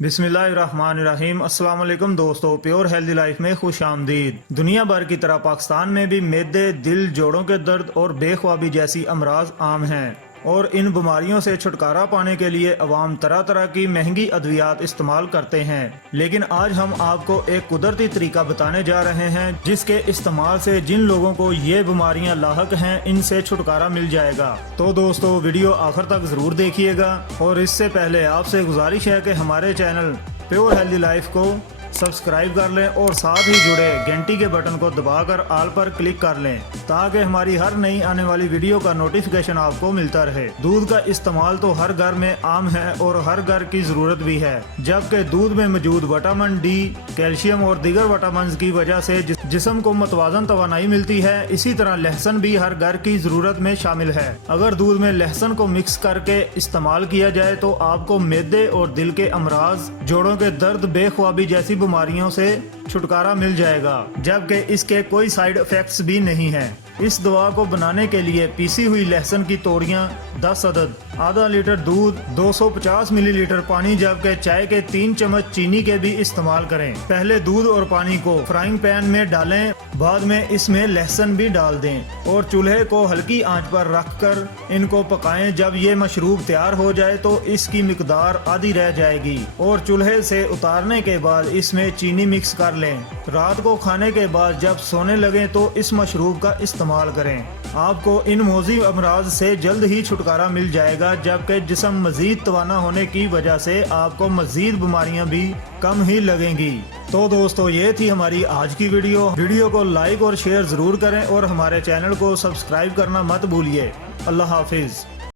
बिस्मिल्लाहिर्रहमानिर्रहीम। अस्सलाम वालेकुम दोस्तों, प्योर हेल्दी लाइफ में खुश आमदीद। दुनिया भर की तरह पाकिस्तान में भी मैदे, दिल, जोड़ों के दर्द और बेख्वाबी जैसी अमराज आम हैं और इन बीमारियों से छुटकारा पाने के लिए अवाम तरह तरह की महंगी अद्वियात इस्तेमाल करते हैं। लेकिन आज हम आपको एक कुदरती तरीका बताने जा रहे हैं जिसके इस्तेमाल से जिन लोगों को ये बीमारियां लाहक हैं इनसे छुटकारा मिल जाएगा। तो दोस्तों वीडियो आखिर तक जरूर देखिएगा और इससे पहले आपसे गुजारिश है कि हमारे चैनल प्योर हेल्दी लाइफ को सब्सक्राइब कर लें और साथ ही जुड़े घंटी के बटन को दबाकर ऑल पर क्लिक कर लें ताकि हमारी हर नई आने वाली वीडियो का नोटिफिकेशन आपको मिलता रहे। दूध का इस्तेमाल तो हर घर में आम है और हर घर की जरूरत भी है, जबकि दूध में मौजूद विटामिन डी, कैल्शियम और दीगर विटामिन की वजह से जिस्म को मतवाजन तवानाई मिलती है। इसी तरह लहसुन भी हर घर की जरूरत में शामिल है। अगर दूध में लहसुन को मिक्स करके इस्तेमाल किया जाए तो आपको मैदे और दिल के अमराज, जोड़ों के दर्द, बेख्वाबी जैसी बीमारियों से छुटकारा मिल जाएगा, जबकि इसके कोई साइड इफेक्ट्स भी नहीं है। इस दवा को बनाने के लिए पीसी हुई लहसुन की तोड़ियां 10 अदद, आधा लीटर दूध, 250 मिलीलीटर पानी, जबकि चाय के 3 चम्मच चीनी के भी इस्तेमाल करें। पहले दूध और पानी को फ्राइंग पैन में डालें, बाद में इसमें लहसुन भी डाल दें और चूल्हे को हल्की आंच पर रखकर इनको पकाएं। जब ये मशरूब तैयार हो जाए तो इसकी मिकदार आधी रह जाएगी और चूल्हे से उतारने के बाद इसमें चीनी मिक्स कर लें। रात को खाने के बाद जब सोने लगे तो इस मशरूब का इस्तेमाल करें। आपको इन मौजी अमराज से जल्द ही छुटकारा मिल जाएगा, जबकि जिस्म मजीद तवाना होने की वजह से आपको मजीद बीमारियां भी कम ही लगेंगी। तो दोस्तों ये थी हमारी आज की वीडियो को लाइक और शेयर जरूर करें और हमारे चैनल को सब्सक्राइब करना मत भूलिए। अल्लाह हाफिज।